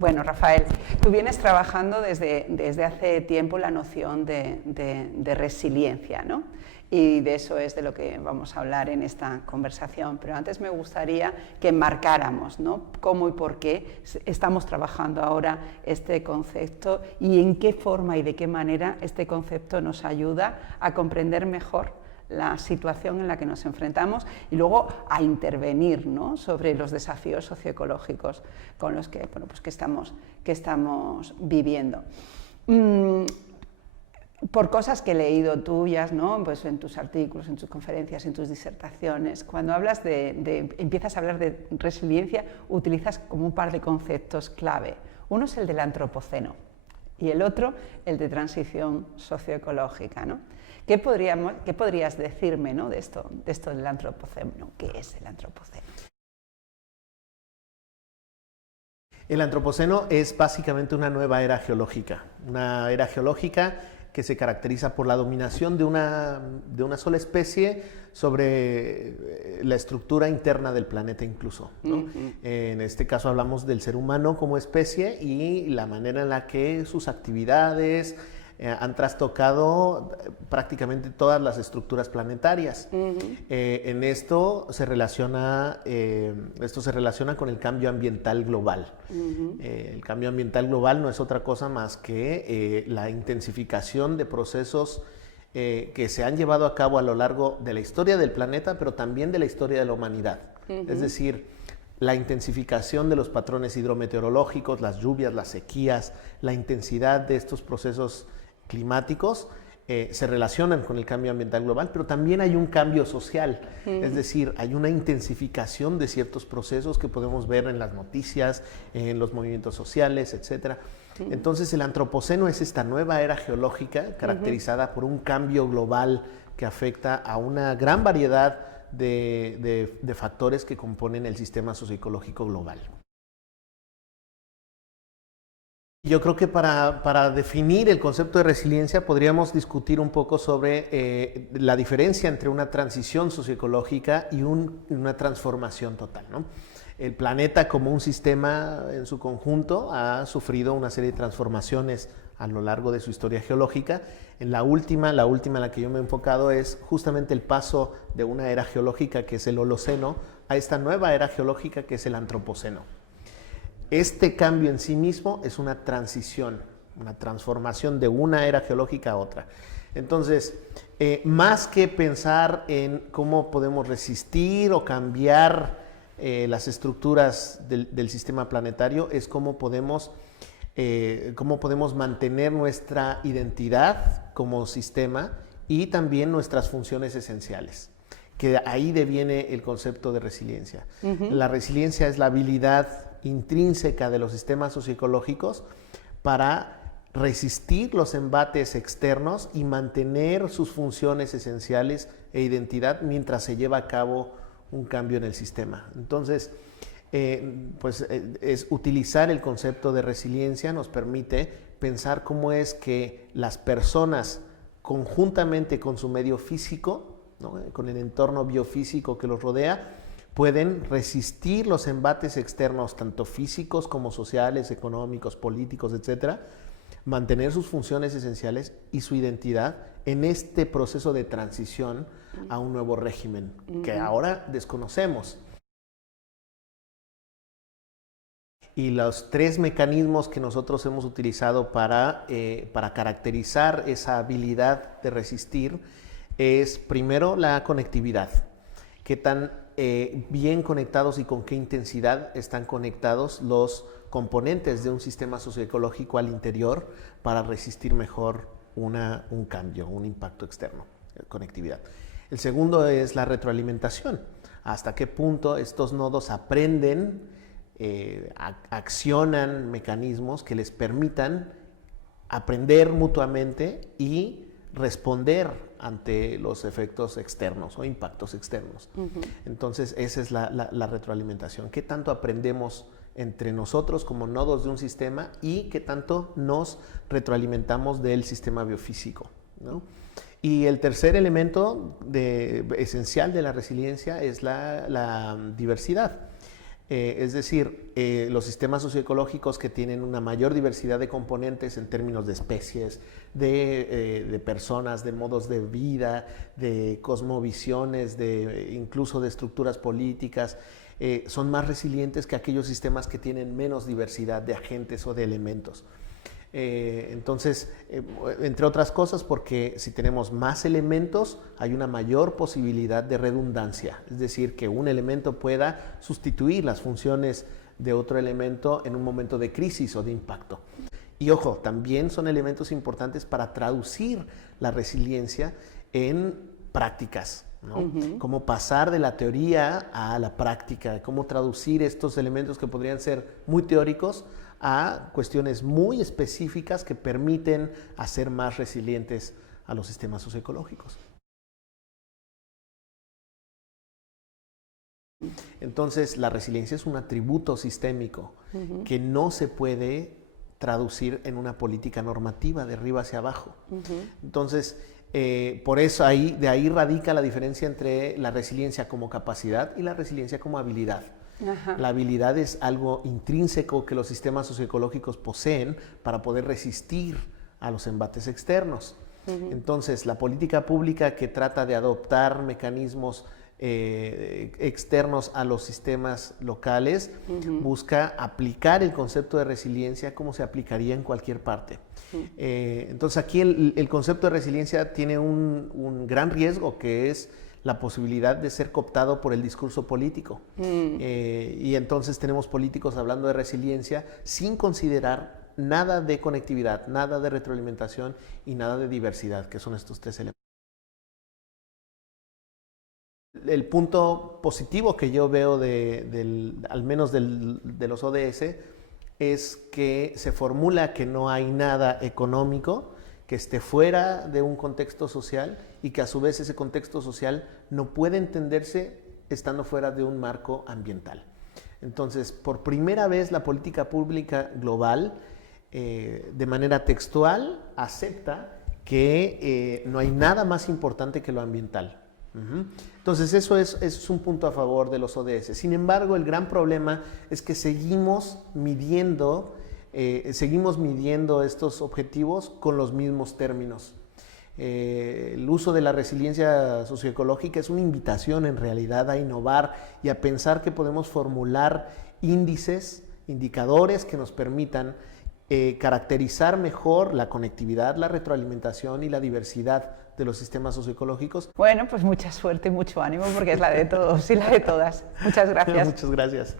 Bueno, Rafael, tú vienes trabajando desde hace tiempo la noción de resiliencia, ¿no? Y de eso es de lo que vamos a hablar en esta conversación. Pero antes me gustaría que enmarcáramos, ¿no?, cómo y por qué estamos trabajando ahora este concepto y en qué forma y de qué manera este concepto nos ayuda a comprender mejor la situación en la que nos enfrentamos y luego a intervenir, ¿no?, sobre los desafíos socioecológicos con los que, bueno, pues que estamos viviendo. Por cosas que he leído tuyas, ¿no?, pues en tus artículos, en tus conferencias, en tus disertaciones, cuando hablas empiezas a hablar de resiliencia, utilizas como un par de conceptos clave. Uno es el del antropoceno y el otro el de transición socioecológica, ¿no? ¿Qué podrías decirme, ¿no?, de esto del antropoceno? ¿Qué es el antropoceno? El antropoceno es básicamente una nueva era geológica que se caracteriza por la dominación de una sola especie sobre la estructura interna del planeta incluso, ¿no? En este caso hablamos del ser humano como especie y la manera en la que sus actividades han trastocado prácticamente todas las estructuras planetarias. En esto se relaciona con el cambio ambiental global. El cambio ambiental global no es otra cosa más que la intensificación de procesos que se han llevado a cabo a lo largo de la historia del planeta, pero también de la historia de la humanidad. Es decir, la intensificación de los patrones hidrometeorológicos, las lluvias, las sequías, la intensidad de estos procesos climáticos se relacionan con el cambio ambiental global, pero también hay un cambio social, es decir, hay una intensificación de ciertos procesos que podemos ver en las noticias, en los movimientos sociales, etc. Entonces el antropoceno es esta nueva era geológica caracterizada por un cambio global que afecta a una gran variedad de factores que componen el sistema socioecológico global. Yo creo que para definir el concepto de resiliencia podríamos discutir un poco sobre la diferencia entre una transición socioecológica y una transformación total, ¿no? El planeta como un sistema en su conjunto ha sufrido una serie de transformaciones a lo largo de su historia geológica. En la última en la que yo me he enfocado es justamente el paso de una era geológica que es el Holoceno a esta nueva era geológica que es el Antropoceno. Este cambio en sí mismo es una transición, una transformación de una era geológica a otra. Entonces, más que pensar en cómo podemos resistir o cambiar las estructuras del sistema planetario, es cómo podemos mantener nuestra identidad como sistema y también nuestras funciones esenciales. Que ahí deviene el concepto de resiliencia. La resiliencia es la habilidad intrínseca de los sistemas socioecológicos para resistir los embates externos y mantener sus funciones esenciales e identidad mientras se lleva a cabo un cambio en el sistema. Entonces, es utilizar el concepto de resiliencia nos permite pensar cómo es que las personas conjuntamente con su medio físico, ¿no?, con el entorno biofísico que los rodea, pueden resistir los embates externos, tanto físicos como sociales, económicos, políticos, etcétera, mantener sus funciones esenciales y su identidad en este proceso de transición a un nuevo régimen que ahora desconocemos. Y los tres mecanismos que nosotros hemos utilizado para caracterizar esa habilidad de resistir es, primero, la conectividad. Qué tan bien conectados y con qué intensidad están conectados los componentes de un sistema socioecológico al interior para resistir mejor un cambio, un impacto externo, conectividad. El segundo es la retroalimentación. Hasta qué punto estos nodos aprenden, accionan mecanismos que les permitan aprender mutuamente y responder ante los efectos externos o impactos externos. Entonces, esa es la retroalimentación. ¿Qué tanto aprendemos entre nosotros como nodos de un sistema y qué tanto nos retroalimentamos del sistema biofísico, ¿no? Y el tercer elemento esencial de la resiliencia es la diversidad. Es decir, los sistemas socioecológicos que tienen una mayor diversidad de componentes en términos de especies, de personas, de modos de vida, de cosmovisiones, incluso de estructuras políticas, son más resilientes que aquellos sistemas que tienen menos diversidad de agentes o de elementos. Entonces, entre otras cosas, porque si tenemos más elementos, hay una mayor posibilidad de redundancia, es decir, que un elemento pueda sustituir las funciones de otro elemento en un momento de crisis o de impacto. Y ojo, también son elementos importantes para traducir la resiliencia en prácticas, ¿no? Cómo pasar de la teoría a la práctica, cómo traducir estos elementos que podrían ser muy teóricos a cuestiones muy específicas que permiten hacer más resilientes a los sistemas socioecológicos. Entonces, la resiliencia es un atributo sistémico que no se puede traducir en una política normativa de arriba hacia abajo. Entonces, por eso de ahí radica la diferencia entre la resiliencia como capacidad y la resiliencia como habilidad. La habilidad es algo intrínseco que los sistemas socioecológicos poseen para poder resistir a los embates externos. Entonces, la política pública que trata de adoptar mecanismos externos a los sistemas locales busca aplicar el concepto de resiliencia como se aplicaría en cualquier parte. Entonces, aquí el concepto de resiliencia tiene un gran riesgo, que es la posibilidad de ser cooptado por el discurso político. Y entonces tenemos políticos hablando de resiliencia sin considerar nada de conectividad, nada de retroalimentación y nada de diversidad, que son estos tres elementos. El punto positivo que yo veo al menos de los ODS es que se formula que no hay nada económico que esté fuera de un contexto social y que a su vez ese contexto social no puede entenderse estando fuera de un marco ambiental. Entonces, por primera vez la política pública global, de manera textual, acepta que no hay nada más importante que lo ambiental. Entonces, eso es un punto a favor de los ODS. Sin embargo, el gran problema es que seguimos midiendo estos objetivos con los mismos términos. El uso de la resiliencia socioecológica es una invitación en realidad a innovar y a pensar que podemos formular indicadores que nos permitan caracterizar mejor la conectividad, la retroalimentación y la diversidad de los sistemas socioecológicos. Bueno, pues mucha suerte y mucho ánimo, porque es la de todos y la de todas. Muchas gracias. Muchas gracias.